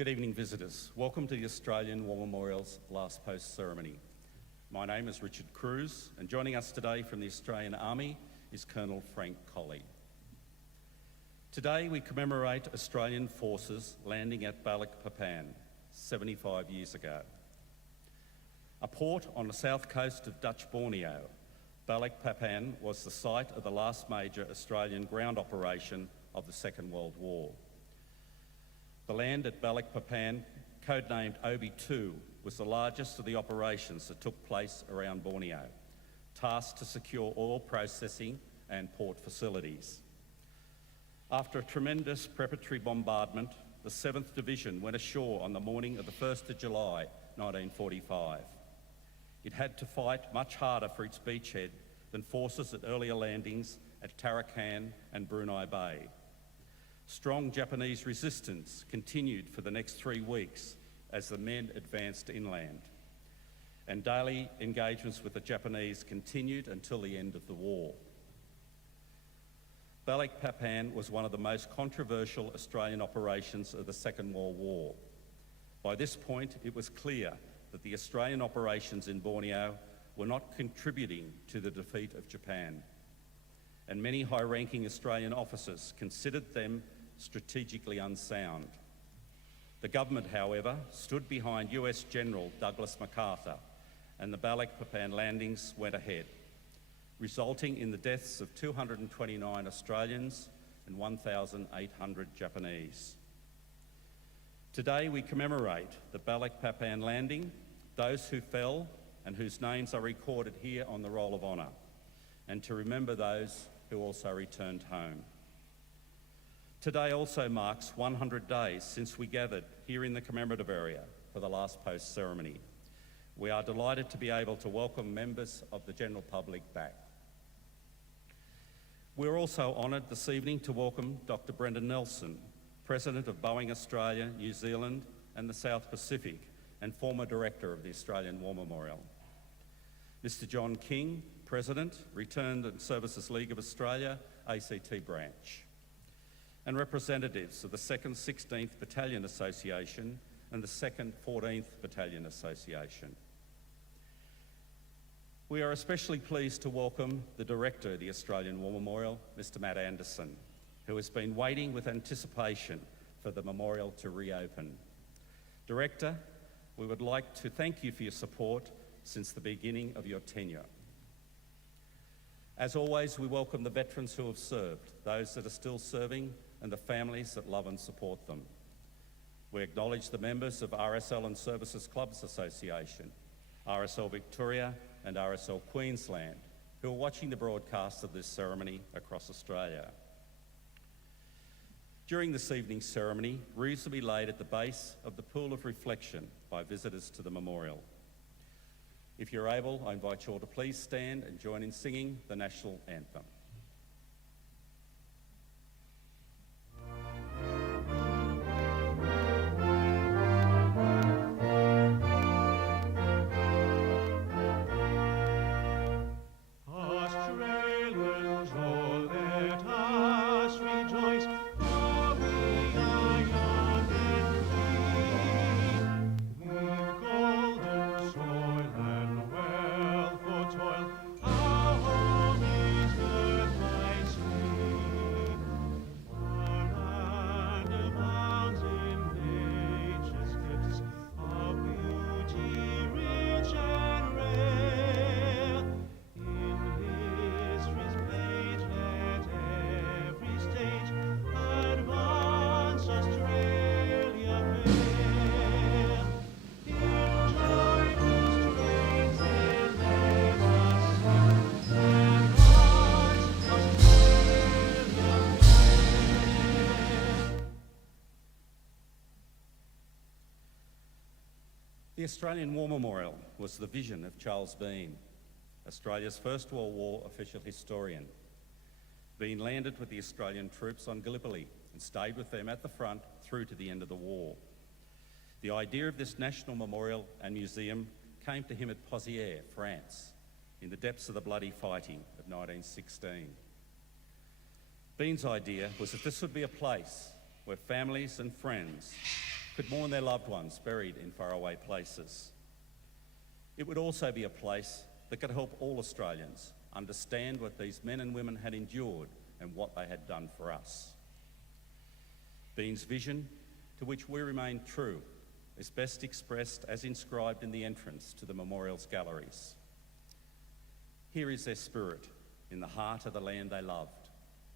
Good evening, visitors. Welcome to the Australian War Memorial's Last Post ceremony. My name is Richard Cruz, and joining us today from the Australian Army is Colonel Frank Colley. Today we commemorate Australian forces landing at Balikpapan 75 years ago. A port on the south coast of Dutch Borneo, Balikpapan was the site of the last major Australian ground operation of the Second World War. The land at Balikpapan, codenamed Obi-2, was the largest of the operations that took place around Borneo, tasked to secure oil processing and port facilities. After a tremendous preparatory bombardment, the 7th Division went ashore on the morning of the 1st of July 1945. It had to fight much harder for its beachhead than forces at earlier landings at Tarakan and Brunei Bay. Strong Japanese resistance continued for the next 3 weeks as the men advanced inland, and daily engagements with the Japanese continued until the end of the war. Balikpapan was one of the most controversial Australian operations of the Second World War. By this point, it was clear that the Australian operations in Borneo were not contributing to the defeat of Japan, and many high-ranking Australian officers considered them strategically unsound. The government, however, stood behind US General Douglas MacArthur, and the Balikpapan landings went ahead, resulting in the deaths of 229 Australians and 1,800 Japanese. Today we commemorate the Balikpapan landing, those who fell and whose names are recorded here on the Roll of Honour, and to remember those who also returned home. Today also marks 100 days since we gathered here in the commemorative area for the last post ceremony. We are delighted to be able to welcome members of the general public back. We're also honoured this evening to welcome Dr. Brendan Nelson, President of Boeing Australia, New Zealand and the South Pacific, and former Director of the Australian War Memorial. Mr. John King, President, Returned Services League of Australia, ACT Branch, and representatives of the 2nd 16th Battalion Association and the 2nd 14th Battalion Association. We are especially pleased to welcome the Director of the Australian War Memorial, Mr. Matt Anderson, who has been waiting with anticipation for the memorial to reopen. Director, we would like to thank you for your support since the beginning of your tenure. As always, we welcome the veterans who have served, those that are still serving, and the families that love and support them. We acknowledge the members of RSL and Services Clubs Association, RSL Victoria and RSL Queensland, who are watching the broadcast of this ceremony across Australia. During this evening's ceremony, wreaths will be laid at the base of the pool of reflection by visitors to the memorial. If you're able, I invite you all to please stand and join in singing the national anthem. The Australian War Memorial was the vision of Charles Bean, Australia's First World War official historian. Bean landed with the Australian troops on Gallipoli and stayed with them at the front through to the end of the war. The idea of this national memorial and museum came to him at Pozières, France, in the depths of the bloody fighting of 1916. Bean's idea was that this would be a place where families and friends could mourn their loved ones buried in faraway places. It would also be a place that could help all Australians understand what these men and women had endured and what they had done for us. Bean's vision, to which we remain true, is best expressed as inscribed in the entrance to the memorial's galleries. Here is their spirit in the heart of the land they loved,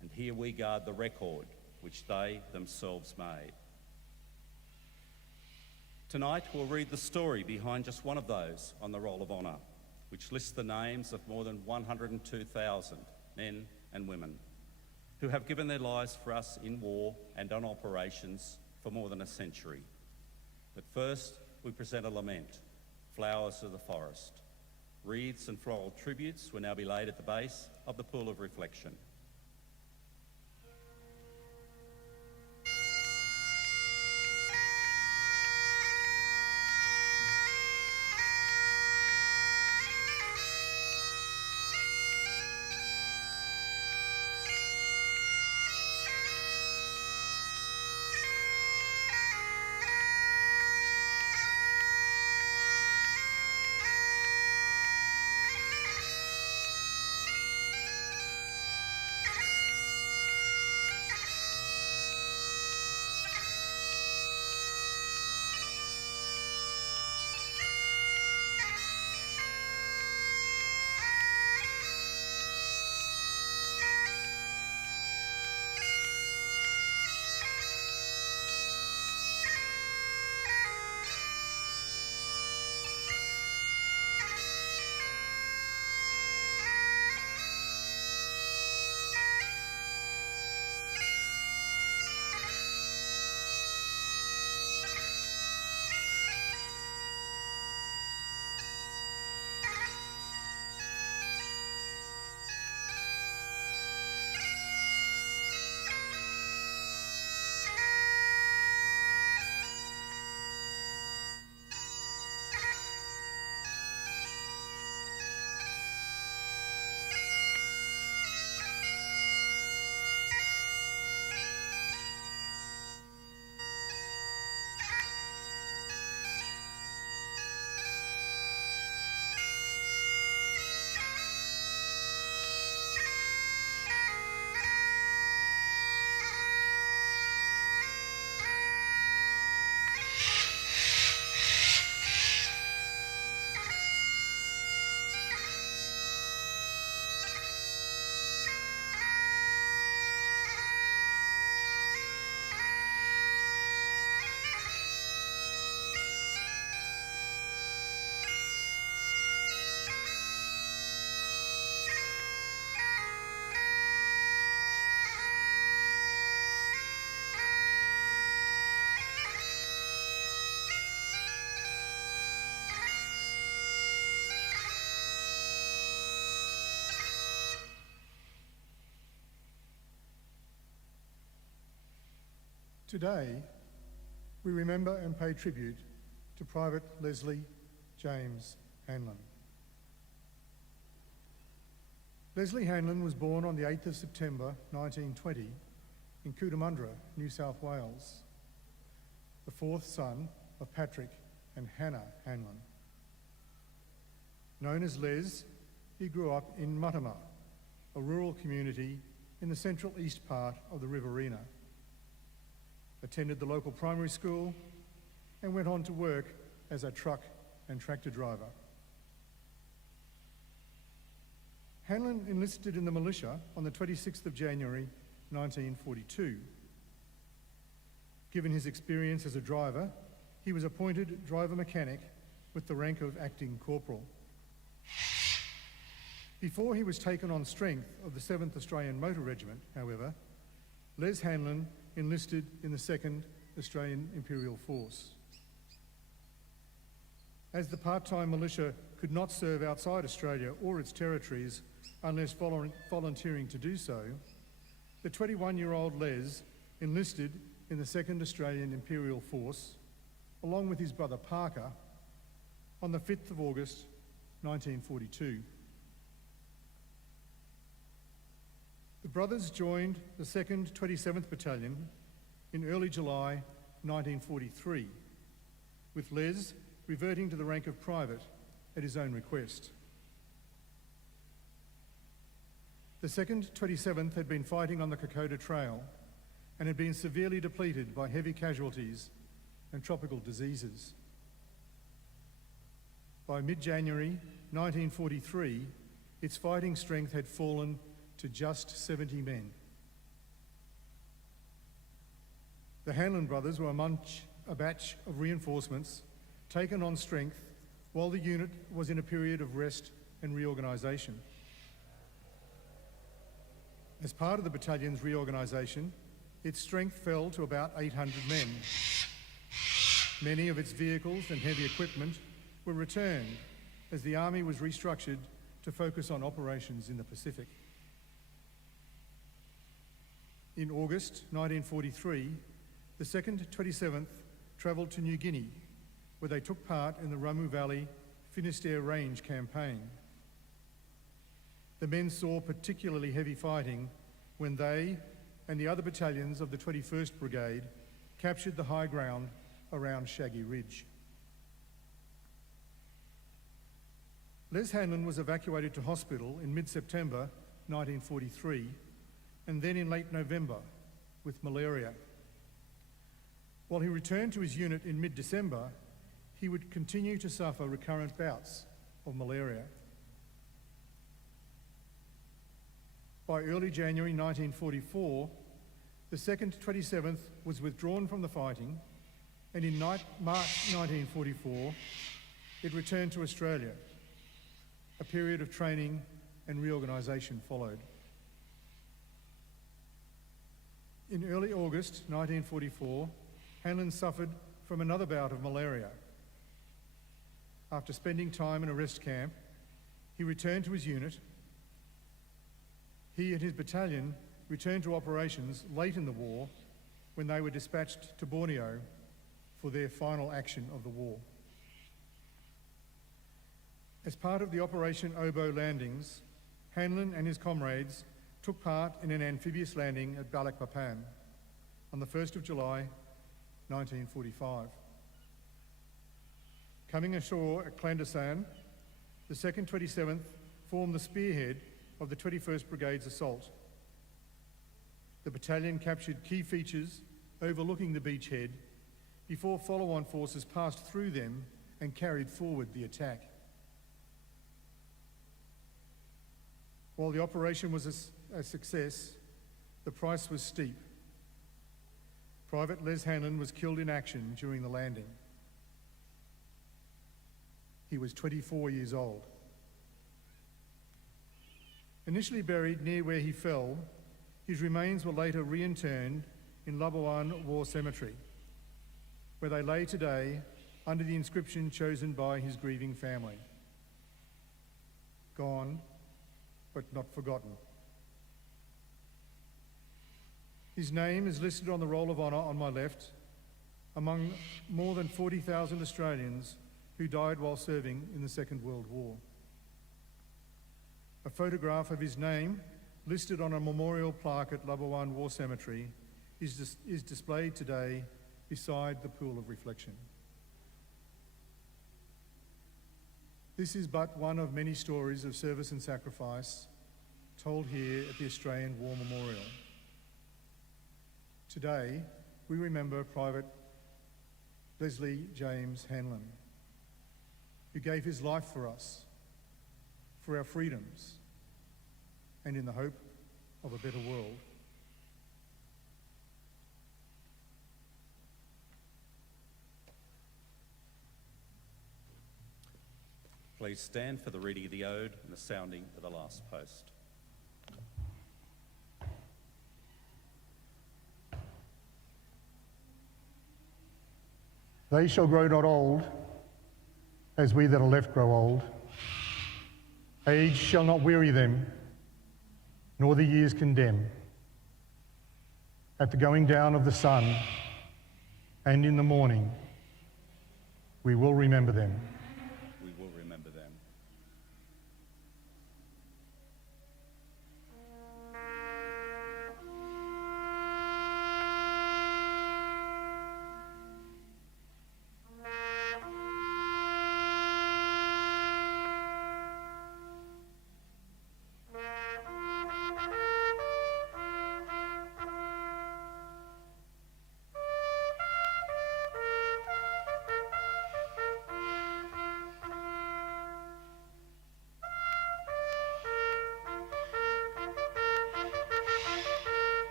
and here we guard the record which they themselves made. Tonight we'll read the story behind just one of those on the Roll of Honour, which lists the names of more than 102,000 men and women who have given their lives for us in war and on operations for more than a century. But first, we present a lament, Flowers of the Forest. Wreaths and floral tributes will now be laid at the base of the Pool of Reflection. Today, we remember and pay tribute to Private Leslie James Hanlon. Leslie Hanlon was born on the 8th of September 1920 in Cootamundra, New South Wales, the fourth son of Patrick and Hannah Hanlon. Known as Les, he grew up in Muttama, a rural community in the central east part of the Riverina, attended the local primary school and went on to work as a truck and tractor driver. Hanlon enlisted in the militia on the 26th of January 1942. Given his experience as a driver, he was appointed driver mechanic with the rank of acting corporal. Before he was taken on strength of the 7th Australian Motor Regiment, however, Les Hanlon enlisted in the 2nd Australian Imperial Force. As the part-time militia could not serve outside Australia or its territories unless volunteering to do so, the 21-year-old Les enlisted in the 2nd Australian Imperial Force, along with his brother Parker, on the 5th of August 1942. The brothers joined the 2nd 27th Battalion in early July 1943, with Les reverting to the rank of private at his own request. The 2nd 27th had been fighting on the Kokoda Trail and had been severely depleted by heavy casualties and tropical diseases. By mid-January 1943, its fighting strength had fallen to just 70 men. The Hanlon brothers were among a batch of reinforcements taken on strength while the unit was in a period of rest and reorganisation. As part of the battalion's reorganisation, its strength fell to about 800 men. Many of its vehicles and heavy equipment were returned as the Army was restructured to focus on operations in the Pacific. In August 1943, the 2nd 27th travelled to New Guinea, where they took part in the Ramu Valley Finisterre Range campaign. The men saw particularly heavy fighting when they and the other battalions of the 21st Brigade captured the high ground around Shaggy Ridge. Les Hanlon was evacuated to hospital in mid-September 1943 and then in late November with malaria. While he returned to his unit in mid-December, he would continue to suffer recurrent bouts of malaria. By early January 1944, the 2nd 27th was withdrawn from the fighting, and in March 1944, it returned to Australia. A period of training and reorganisation followed. In early August 1944, Hanlon suffered from another bout of malaria. After spending time in a rest camp, he returned to his unit. He and his battalion returned to operations late in the war when they were dispatched to Borneo for their final action of the war. As part of the Operation Oboe landings, Hanlon and his comrades took part in an amphibious landing at Balikpapan on the 1st of July 1945. Coming ashore at Clandestine, the 2nd 27th formed the spearhead of the 21st Brigade's assault. The battalion captured key features overlooking the beachhead before follow-on forces passed through them and carried forward the attack. While the operation was a success, the price was steep. Private Les Hanlon was killed in action during the landing. He was 24 years old. Initially buried near where he fell, his remains were later reinterred in Labuan War Cemetery, where they lay today under the inscription chosen by his grieving family. Gone, but not forgotten. His name is listed on the Roll of Honour on my left, among more than 40,000 Australians who died while serving in the Second World War. A photograph of his name, listed on a memorial plaque at Labuan War Cemetery, is displayed today beside the pool of reflection. This is but one of many stories of service and sacrifice told here at the Australian War Memorial. Today, we remember Private Leslie James Hanlon, who gave his life for us, for our freedoms, and in the hope of a better world. Please stand for the reading of the Ode and the sounding of the last post. They shall grow not old, as we that are left grow old. Age shall not weary them, nor the years condemn. At the going down of the sun, and in the morning, we will remember them. We will remember them.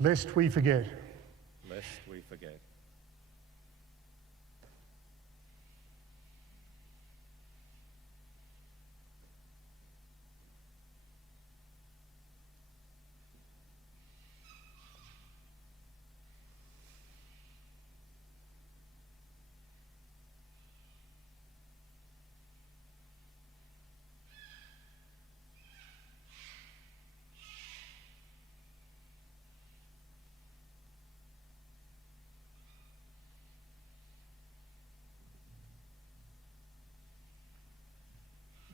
lest we forget. Lest we forget.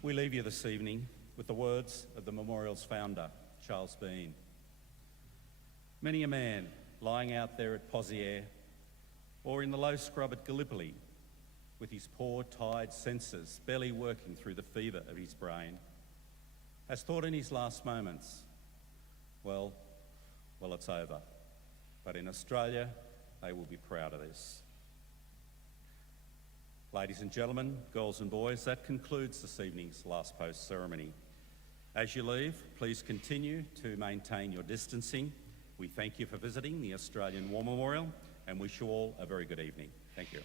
We leave you this evening with the words of the memorial's founder, Charles Bean. Many a man lying out there at Poziere or in the low scrub at Gallipoli with his poor, tired senses barely working through the fever of his brain has thought in his last moments, well, it's over. But in Australia, they will be proud of this. Ladies and gentlemen, girls and boys, that concludes this evening's last post ceremony. As you leave, please continue to maintain your distancing. We thank you for visiting the Australian War Memorial and wish you all a very good evening. Thank you.